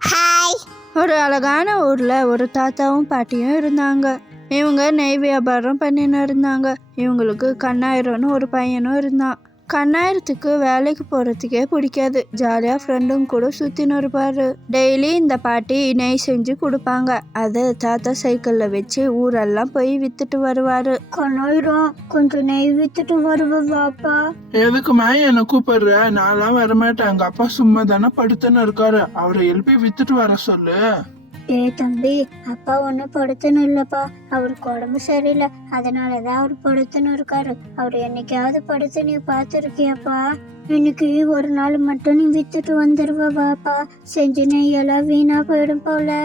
Hi. ஒரு அழகான ஊரில் ஒரு தாத்தாவும் பாட்டியும் இருந்தாங்க. இவங்க நெய் வியாபாரம் பண்ணின்னு இருந்தாங்க. இவங்களுக்கு கண்ணாயிரம்னு ஒரு பையனும் இருந்தான். கண்ணாயிரத்துக்கு வேலைக்கு போகிறதுக்கே பிடிக்காது. ஜாலியாக ஃப்ரெண்டும் கூட சுற்றின்னு இருப்பார். டெய்லி இந்த பாட்டி நெய் செஞ்சு கொடுப்பாங்க. அதை தாத்தா சைக்கிளில் வச்சு ஊரெல்லாம் போய் விற்றுட்டு வருவார். கண்ணாயிரம், கொஞ்சம் நெய் வித்துட்டு வருவாப்பா. எதுக்குமா என்ன கூப்பிடுற? நான்லாம் வரமாட்டேன். எங்க அப்பா சும்மா தானே படுத்துன்னு இருக்காரு. அவரை எழுப்பி வித்துட்டு வர சொல்லு. தம்பி, அப்பா ஒன்றும் படுத்துன்னு இல்லப்பா. அவருக்கு உடம்பு சரியில்லை, அதனாலதான் அவர் படுத்துன்னு இருக்காரு. அவர் என்னைக்காவது படுத்து நீ பார்த்துருக்கியாப்பா? இன்னைக்கு ஒரு நாள் மட்டும் நீ வித்துட்டு வந்துருவாப்பா. செஞ்சு நெய்யெல்லாம் வீணா போயிடும் போல.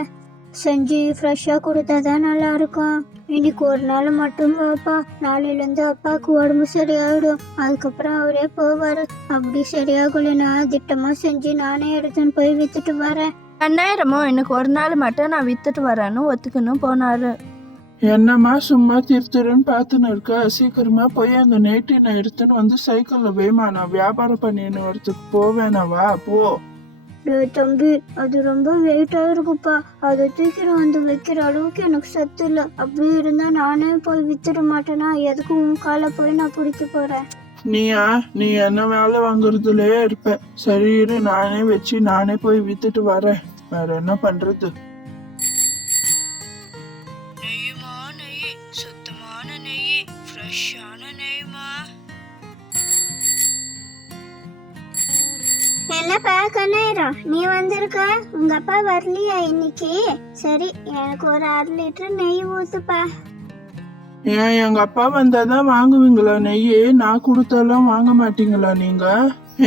செஞ்சு ஃப்ரெஷ்ஷாக கொடுத்தாதான் நல்லா இருக்கும். இன்னைக்கு ஒரு நாள் மட்டும் வாப்பா. நாளையிலேருந்து அப்பாவுக்கு உடம்பு சரியாயிடும். அதுக்கப்புறம் அவரே போவார். அப்படி சரியாகலைன்னா திட்டமாக செஞ்சு நானே எடுத்துன்னு போய் வித்துட்டு வரேன். கண்ணாயிரமும் இன்னைக்கு ஒரு நாள் மட்டும் நான் வித்துட்டு வரேன்னு ஒத்துக்கணும் போனாரு. என்னம்மா சும்மா திருத்துருன்னு பார்த்துன்னு இருக்க? சீக்கிரமா போய் அந்த நைட்டினை எடுத்துன்னு வந்து சைக்கிள்ல வேமா. நான் வியாபாரம் பண்ணின்னு வரத்துக்கு போவேனவா? போ. தம்பி, அது ரொம்ப வெயிட்டா இருக்குப்பா. அதை தூக்கிட்டு வந்து வைக்கிற அளவுக்கு எனக்கு சத்து இல்லை. அப்படி இருந்தா நானே போய் வித்துட மாட்டேனா? எதுக்கு உன் காலை போய் நான் பிடிக்க போறேன்? நீ என்ன வேலை வாங்குறதுலயே இருப்ப. சரி இரு, நானே வச்சு நானே போய் வித்துட்டு வரேன். வேற என்ன பண்றது? நெய்யுமா நெய், சுத்தமான நெய், ஃப்ரெஷ்ஷான நெய்மா. என்னப்பா கண்ணாயிரம், நீ வந்திருக்க? உங்க அப்பா வரலையா இன்னைக்கு? சரி, எனக்கு ஒரு 1/2 லிட்டர் நெய் ஊத்துப்பா. ஏன் எங்க அப்பா வந்தாதான் வாங்குவீங்களா நெய்? நான் கொடுத்தாலும் வாங்க மாட்டீங்களா நீங்க?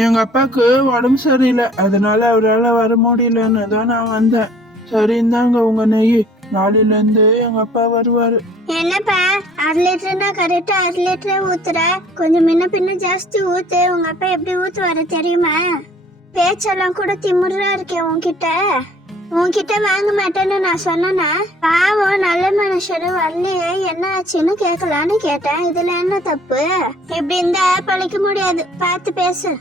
எங்க அப்பாவுக்கு உடம்பு சரியில்லை, அதனால அவரால் வர முடியலன்னு தான் நான் வந்தேன். சரி, இந்தாங்க உங்க நெய். நாளையில இருந்து எங்க அப்பா வருவாரு. என்னப்பா 1/2 லிட்டர்னா கரெக்டா 1/2 லிட்டரே ஊத்துற? கொஞ்சம் முன்ன பின்ன ஜாஸ்தி ஊத்து. உங்க அப்பா எப்படி ஊத்துவாரு தெரியுமா? பேச்செல்லாம் கூட திமிரா இருக்கேன் உன்கிட்ட வாங்க மாட்டேன்னு நான் சொன்னேன்னா? பாவம், நல்ல மனுஷரு வரலையே, என்ன ஆச்சுன்னு கேட்கலான்னு கேட்டேன். இதுல என்ன தப்பு? இப்படி இருந்தா பழிக்க முடியாது, பார்த்து பேசு.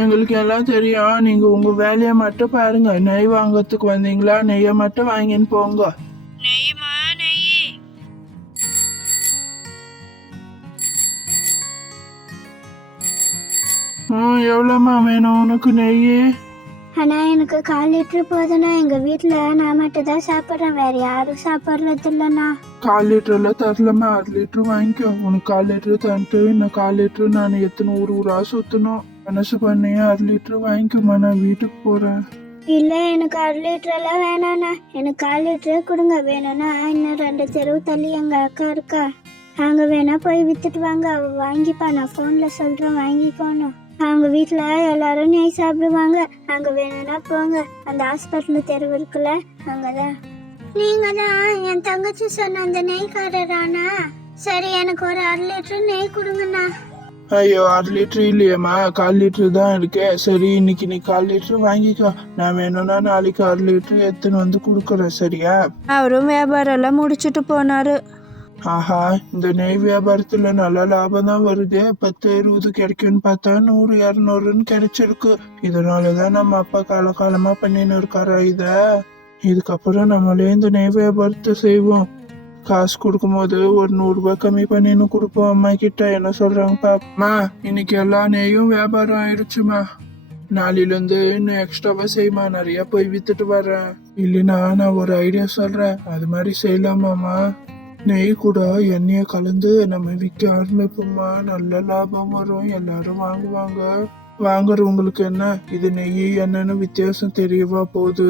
எங்களுக்கு எல்லாம் தெரியும். நீங்க உங்க வேலையை மட்டும் பாருங்க. நெய் வாங்கறதுக்கு வந்தீங்களா? நெய்யை மட்டும் வாங்கின்னு போங்க. நெய்யுமா நெய். எவ்வளோம்மா வேணும் உனக்கு நெய்? ஆனா எனக்கு 1/4 லிட்டர் போதுண்ணா. எங்க வீட்டுல நான் மட்டும் தான் சாப்பிட்றேன், வேற யாரும் சாப்பிட்றது இல்லைண்ணா. 1/4 லிட்டர்ல தரலம்மா. 1/2 லிட்டர் வாங்கிக்கோ. உனக்கு 1/4 லிட்டர் தந்துட்டு இன்னும் 1/4 லிட்டர் நான் எத்தனை ஊரா சுத்தணும். மனசு பண்ணியே 1/2 லிட்டர் வாங்கிக்கோமா. நான் வீட்டுக்கு போறேன். இல்ல, எனக்கு 1/2 லிட்டர் எல்லாம் வேணாண்ணா. எனக்கு 1/4 லிட்டரே கொடுங்க. வேணும்னா இன்னும் 2 தெருவு தள்ளி எங்க அக்கா இருக்கா, அங்க வேணா போய் வித்துட்டு வாங்க. அவ வாங்கிப்பா. நான் போன்ல சொல்றேன், வாங்கிக்கோணும். அவங்க வீட்டுல எல்லாரும் நெய் சாப்பிடுவாங்க. அங்க வேணும்னா போங்க. அந்த ஹாஸ்பிட்டல் தெருவு இருக்குல்ல, அங்கதான். நீங்க தான் என் தங்கச்சி சொன்ன அந்த நெய்காரரானா? சரி, எனக்கு ஒரு 1/2 லிட்டர் நெய் கொடுங்கண்ணா. ஐயோ, 1/2 லிட்டர் இல்லையம்மா, 1/4 லிட்டர் தான் இருக்கு. சரி, இன்னைக்கு நீ 1/4 லிட்டர் வாங்கிக்கோ. நான் வேணும்னா நாளைக்கு 1/2 லிட்டர் எடுத்துன்னு வந்து கொடுக்குறேன், சரியா? அவரும் வியாபாரம் எல்லாம் முடிச்சுட்டு போனாரு. ஆஹா, இந்த நெய் வியாபாரத்துல நல்ல லாபம் தான் வருது. 10 20 கிடைக்கும்னு பார்த்தா 100 200ன்னு கிடைச்சிருக்கு. இதனாலதான் நம்ம அப்பா காலகாலமா பண்ணின்னு இருக்காரா இத. இதுக்கப்புறம் நம்மளே இந்த நெய் வியாபாரத்தை செய்வோம். காசு கொடுக்கும் போது ஒரு 100 ரூபாய் கம்மி பண்ணின்னு கொடுப்போம் அம்மா கிட்ட. என்ன சொல்றாங்க பாப்பா? இன்னைக்கு எல்லா நெய்யும் வியாபாரம் ஆயிடுச்சுமா. நாளையில இருந்து இன்னும் எக்ஸ்ட்ராவா செய்யுமா. நிறைய போய் வித்துட்டு வர்றேன். இல்லைன்னா நான் ஒரு ஐடியா சொல்றேன், அது மாதிரி செய்யலாமாமா? நெய் கூட எண்ணெயை கலந்து நம்ம விற்க ஆரம்பிப்போம்மா. நல்ல லாபம் வரும், எல்லாரும் வாங்குவாங்க. வாங்குறவங்களுக்கு என்ன, இது நெய் என்னன்னு வித்தியாசம் தெரியவா போகுது.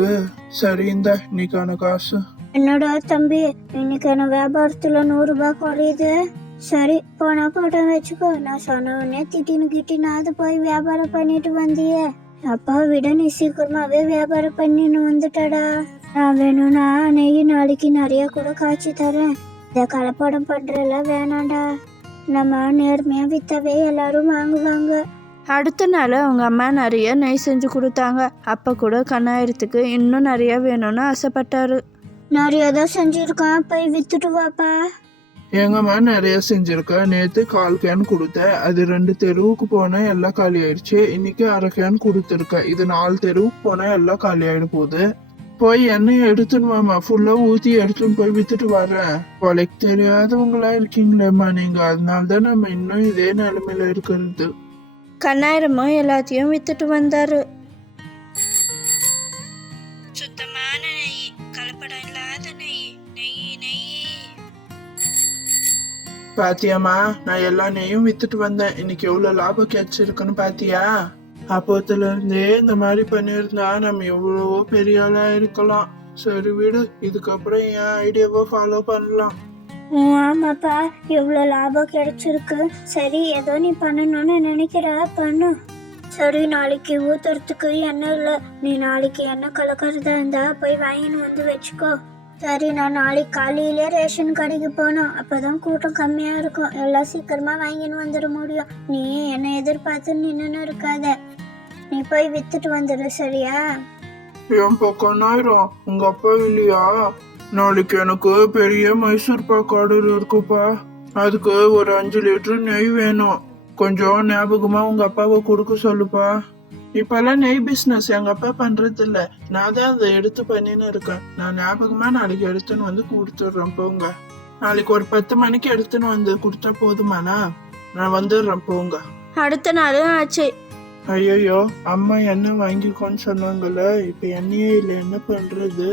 சரி, இந்த இன்னைக்கான காசு. என்னடா தம்பி, இன்னைக்கான வியாபாரத்துல 100 ரூபாய் குறையுது. சரி, போனா போட்டோம் வச்சுக்கோ. நான் சொன்ன உடனே திட்டினாவது போய் வியாபாரம் பண்ணிட்டு வந்தியே. அப்பா விட நீ சீக்கிரமாவே வியாபாரம் பண்ணின்னு வந்துட்டடா. நான் வேணும்னா நெய் நாளைக்கு நிறைய கூட காய்ச்சி தரேன். இத கலப்படம் பண்றதெல்லாம் வேணாண்டா. நம்ம நேர்மையா வித்தாவே எல்லாரும் வாங்குவாங்க. அடுத்த நாள் அவங்க அம்மா நிறைய நெய் செஞ்சு கொடுத்தாங்க. அப்போ கூட கண்ணாயிரத்துக்கு இன்னும் நிறைய வேணும்னு ஆசைப்பட்டாரு. நிறைய தான் செஞ்சிருக்கான், போய் வித்துட்டு வாப்பா. எங்கம்மா நிறைய செஞ்சிருக்க. நேத்து 1/4 கேன் கொடுத்தேன், அது 2 தெருவுக்கு போனா எல்லாம் காலி ஆயிடுச்சு. இன்னைக்கு 1/2 கேன் கொடுத்துருக்க, இது 4 தெருவுக்கு போனா எல்லாம் காலி ஆயிட போகுது. போய் எண்ணெய் எடுத்துன்னு வாமா, ஃபுல்லா ஊத்தி எடுத்துன்னு போய் வித்துட்டு வரேன். கொலைக்கு தெரியாதவங்களா இருக்கீங்களேம்மா நீங்க, அதனாலதான் நம்ம இன்னும் இதே நிலைமையில இருக்கிறது. கண்ணாயிரமும் எல்லாத்தையும் வித்துட்டு வந்தாரு. சுத்தமான நெய், கலப்படம் இல்லாத நெய், நெய் நெய். பாத்தியாமா, நான் எல்லா நெய்யும் வித்துட்டு வந்தேன். இன்னைக்கு எவ்வளவு லாபம் கிடைச்சிருக்குன்னு பாத்தியா? அப்போத்துல இருந்தே இந்த மாதிரி பண்ணிருந்தா நம்ம எவ்வளவோ பெரிய ஆளா இருக்கலாம். சரி விடு, இதுக்கப்புறம் என் ஐடியாவை ஃபாலோ பண்ணலாம். ஆமாப்பா, எவ்வளோ லாபம் கிடைச்சிருக்கு. சரி, ஏதோ நீ பண்ணணும்னு நினைக்கிற பண்ணு. சரி, நாளைக்கு ஊத்துறதுக்கு எண்ணெய் இல்லை. நீ நாளைக்கு எண்ணெய் கலக்கிறதா இருந்தா போய் வாங்கின்னு வந்து வச்சுக்கோ. சரி, நான் நாளைக்கு காலையிலே ரேஷன் கடைக்கு போனோம், அப்போதான் கூட்டம் கம்மியாக இருக்கும், எல்லாம் சீக்கிரமா வாங்கின்னு வந்துட முடியும். நீ என்னை எதிர்பார்த்து நின்றுன்னு இருக்காத, நீ போய் வித்துட்டு வந்துடு, சரியா? என் பக்கம் ஆயிரும், உங்க அப்பா இல்லையா? நாளைக்கு எனக்கு பெரிய மைசூர் பாக்கு ஆர்டர் இருக்குப்பா. அதுக்கு ஒரு 5 லிட்டர் நெய் வேணும். கொஞ்சம் ஞாபகமா உங்க அப்பாவை கொடுக்க சொல்லுப்பா. இப்பெல்லாம் நெய் பிசினஸ் எங்க அப்பா பண்றது இல்ல, நான் தான் அதை எடுத்து பண்ணின்னு இருக்கேன். நான் ஞாபகமா நாளைக்கு எடுத்துன்னு வந்து கொடுத்துடுறேன் போங்க. நாளைக்கு ஒரு 10 மணிக்கு எடுத்துன்னு வந்து கொடுத்தா போதுமாண்ணா? நான் வந்துடுறேன் போங்க. அடுத்த நாளும் ஆச்சு. ஐயோ, அம்மா எண்ணெய் வாங்கிக்கோன்னு சொன்னாங்கல்ல, இப்ப எண்ணெயே இல்லை, என்ன பண்றது?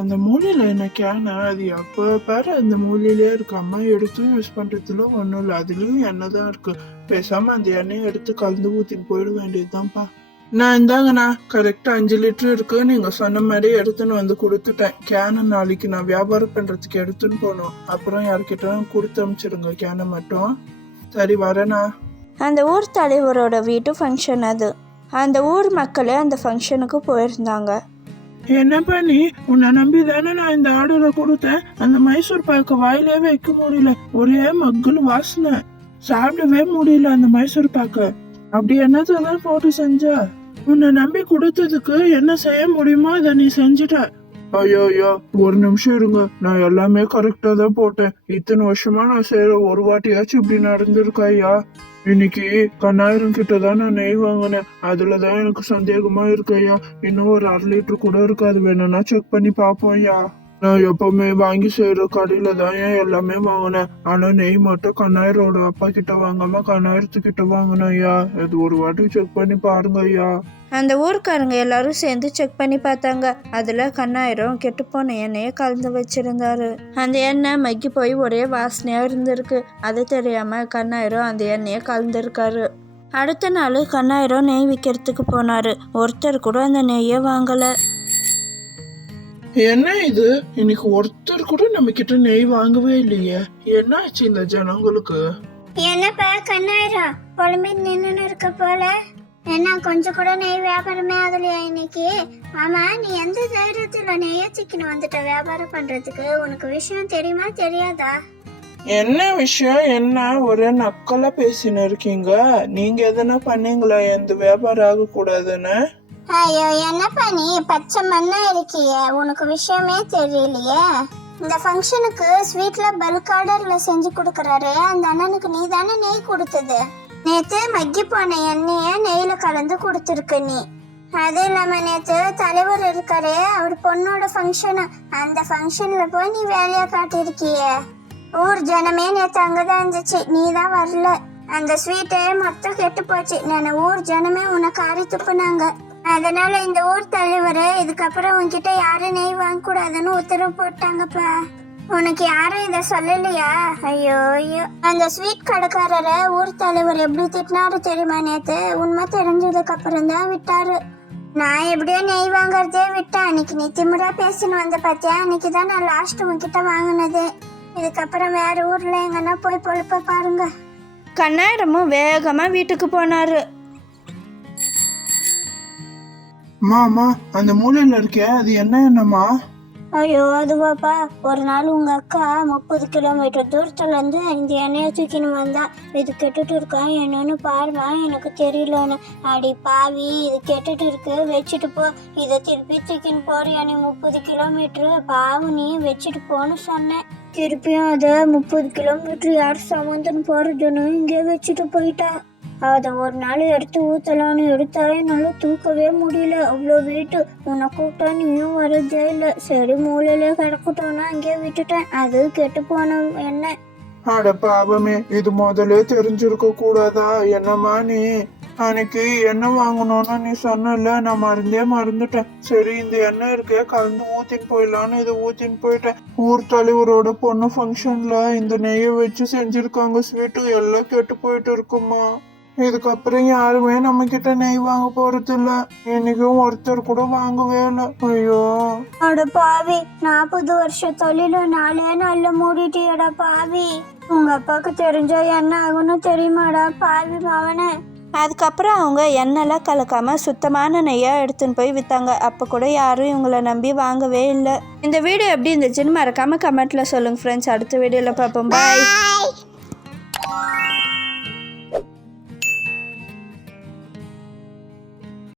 அந்த மூலையில என்ன கேனா, அது எப்ப பாரு அந்த மூலையிலே இருக்கு. அம்மா எடுத்து யூஸ் பண்றதுல ஒண்ணும் இல்லை, அதுலயும் எண்ணெய் தான் இருக்கு. பேசாம அந்த எண்ணெயை எடுத்து கலந்து ஊத்தின்னு போயிட வேண்டியதுதான்ப்பா. நான் இந்தாங்கண்ணா, கரெக்டா 5 லிட்டர் இருக்கு. நீங்க சொன்ன மாதிரி எடுத்துன்னு வந்து கொடுத்துட்டேன். கேனை நாளைக்கு நான் வியாபாரம் பண்றதுக்கு எடுத்துன்னு போனோம். அப்புறம் யார்கிட்ட கொடுத்து அனுப்பிச்சிடுங்க கேனை மட்டும். சரி, வரேண்ணா. அந்த ஊர் தலைவரோட வீட்டு ஃபங்க்ஷன் அது. அந்த ஊர் மக்களே அந்த ஃபங்க்ஷனுக்கு போயிருந்தாங்க. என்னப்பா நீ, உன்னை நம்பி தானே நான் இந்த ஆர்டரை கொடுத்தேன். அந்த மைசூர் பாக்கு வாயிலே வைக்க முடியல, ஒரே மக்கள் வாசனை, சாப்பிடவே முடியல அந்த மைசூர் பாக்கு. அப்படி என்னதான் போட்டு செஞ்ச? உன்னை நம்பி கொடுத்ததுக்கு என்ன செய்ய முடியுமோ அதை நீ செஞ்சுட்ட. ஐயோ, ஒரு நிமிஷம் இருங்க, நான் எல்லாமே கரெக்டா தான் போட்டேன். இத்தனை வருஷமா நான் செய்யற ஒரு வாட்டியாச்சும் இப்படி நடந்திருக்கா ஐயா? இன்னைக்கு கண்ணாயிரம் கிட்டதான் நான் நெய் வாங்கினேன், அதுலதான் எனக்கு சந்தேகமா இருக்கு ஐயா. இன்னும் ஒரு 1/2 லிட்டர் கூட இருக்காது, வேணும்னா செக் பண்ணி பாப்போம் ஐயா. நான் எப்பவுமே வாங்கி செய்யற கடையில தான் ஏன் எல்லாமே வாங்கினேன். ஆனா நெய் மட்டும் கண்ணாயிரோட அப்பா கிட்ட வாங்காம கண்ணாயிரத்துக்கிட்ட வாங்கினேன் ஐயா. அது ஒரு வாட்டி செக் பண்ணி பாருங்க ஐயா. அந்த ஊருக்காரங்க எல்லாரும் சேர்ந்து செக் பண்ணி பார்த்தாங்க. அதுல கண்ணாயிரம் கெட்டுப்போன எண்ணெயை கலந்து வச்சிருந்தாரு. அந்த எண்ணெய் மக்கி போய் ஒரே வாசனையா இருந்திருக்கு. அது தெரியாம கண்ணாயிரம் அந்த எண்ணெயை கலந்துருக்காரு. அடுத்த நாள் கண்ணாயிரம் நெய் விற்கிறதுக்கு போனாரு. ஒருத்தர் கூட அந்த நெய்யை வாங்கல. என்ன இது, இன்னைக்கு ஒருத்தர் கூட நம்ம கிட்ட நெய் வாங்கவே இல்லையே, என்ன ஆச்சு இந்த ஜனங்களுக்கு? என்னப்பா கண்ணாயிரம் புலம்பி நின்னு இருக்க போல, என்ன கொஞ்சம் கூட நெய் வியாபாரமே ஆகலையா இன்னைக்கு? ஆமா, நீ எந்த தைரியத்துல நெய்ய சிக்கன் வந்துட்ட வியாபாரம் பண்றதுக்கு? உனக்கு விஷயம் தெரியுமா தெரியாதா? என்ன விஷயம்? என்ன ஒரே நக்கலா பேசின்னு இருக்கீங்க? நீங்க எதனா பண்ணீங்களா எந்த வியாபாரம் ஆக கூடாதுன்னு? ஐயோ, என்னப்பா நீ பச்சை மண்ணா இருக்கிய, உனக்கு விஷயமே தெரியலையே. இந்த ஃபங்க்ஷனுக்கு ஸ்வீட்ல பல்க் ஆர்டர்ல செஞ்சு கொடுக்கறாரு அந்த அண்ணனுக்கு நீ தானே நெய் கொடுத்தது. நேத்து மக்கி போன எண்ணெய நெய்ல கலந்து கொடுத்துருக்கு நீ. அது இல்லாம நேத்து தலைவர் இருக்காரு, அவர் பொண்ணோட ஃபங்க்ஷன், அந்த ஃபங்க்ஷன்ல போய் நீ வேலையா காட்டியிருக்கிய. ஊர் ஜனமே நேத்து அங்கதான் இருந்துச்சு, நீ தான் வரல. அந்த ஸ்வீட்டே மொத்தம் கெட்டு போச்சு. நான் ஊர் ஜனமே உனக்கு காரி துப்புனாங்க. அதனால இந்த ஊர் தலைவர் இதுக்கப்புறம் உன்கிட்ட யாரும் நெய் வாங்க கூடாதுன்னு உத்தரவு போட்டாங்கப்பா. உனக்கு யாரும் இத சொல்லலையா? ஐயோ, அந்த ஸ்வீட் கடைக்காரரை ஊர் தலைவர் எப்படி திட்டினாரு தெரியுமா நேத்து? உண்மை தெரிஞ்சதுக்கு அப்புறம் தான் விட்டாரு. நான் எப்படியோ நெய் வாங்கறதே விட்டேன். அன்னைக்கு நீ திமிரா பேசின்னு வந்த பாத்தியா, அன்னைக்கு தான் நான் லாஸ்ட் உன்கிட்ட வாங்கினது. இதுக்கப்புறம் வேற ஊர்ல எங்கன்னா போய் பொழுப்ப பாருங்க. கண்ணாயிரமும் வேகமா வீட்டுக்கு போனாரு. அம்மா, அந்த மூலையில இருக்கே, அது என்னம்மா? ஐயோ, அதுவாப்பா, ஒரு நாள் உங்க அக்கா 30 கிலோமீட்டர் தூரத்துல இருந்து இந்த எண்ணெயை தூக்கின்னு வந்தா. இது கெட்டுட்டு இருக்கா என்னன்னு பாருமா, எனக்கு தெரியலன்னு. அடி பாவி, இது கெட்டுட்டு இருக்கு, வச்சுட்டு போ. இதை திருப்பி தூக்கின்னு போறியா நீ 30 கிலோமீட்டரு? பாவு, நீ வச்சுட்டு போன்னு சொன்னேன். திருப்பியும் அதை 30 கிலோமீட்டர் யார் சமந்துன்னு போறதுன்னு இங்கே வச்சுட்டு போயிட்டா. அதை ஒரு நாள் எடுத்து ஊத்தலான்னு எடுத்தா என்னால தூக்கவே முடியல, அவ்வளோ வெயிட்டு. உன்னை கூப்பிட்டா நீயும் வரதே இல்லை. சரி மூலையிலே கிடக்கட்டோன்னா அங்கேயே விட்டுட்டேன். அது கெட்டு போன எண்ணெய். அட பாவமே, இது முதல்ல தெரிஞ்சிருக்க கூடாதா? என்னம்மா நீ அன்னைக்கு எண்ணெய் வாங்கணும்னு நீ சொன்னல, நான் மறந்துட்டேன். சரி இந்த எண்ணெய் இருக்கே கலந்து ஊத்தின்னு போயிடலான்னு இதை ஊத்தின்னு போயிட்டேன். ஊர் தலைவரோட பொண்ணு ஃபங்க்ஷன்ல இந்த நெய்யை வச்சு செஞ்சிருக்காங்க ஸ்வீட்டு, எல்லாம் கெட்டு போயிட்டு இருக்குமா. இதுக்கப்புறம் யாருமே நம்ம கிட்ட நெய் வாங்க போறது இல்ல. என்னைக்கும் ஒருத்தர் கூட வாங்கவே இல்லை. ஐயோ அட பாவி, 40 வருஷ தொழில 4 நாள்ல மூடிட்டியடா பாவி. உங்க அப்பாவுக்கு தெரிஞ்சா என்ன ஆகும்னு தெரியுமாடா பாவி மவனே. அதுக்கப்புறம் அவங்க எண்ணெய்லாம் கலக்காமல் சுத்தமான நெய்யாக எடுத்துன்னு போய் விற்றாங்க. அப்போ கூட யாரும் இவங்களை நம்பி வாங்கவே இல்லை. இந்த வீடியோ எப்படி இருந்துச்சுன்னு மறக்காமல் கமெண்ட்டில் சொல்லுங்கள் ஃப்ரெண்ட்ஸ். அடுத்த வீடியோவில் பார்ப்போம். பாய்.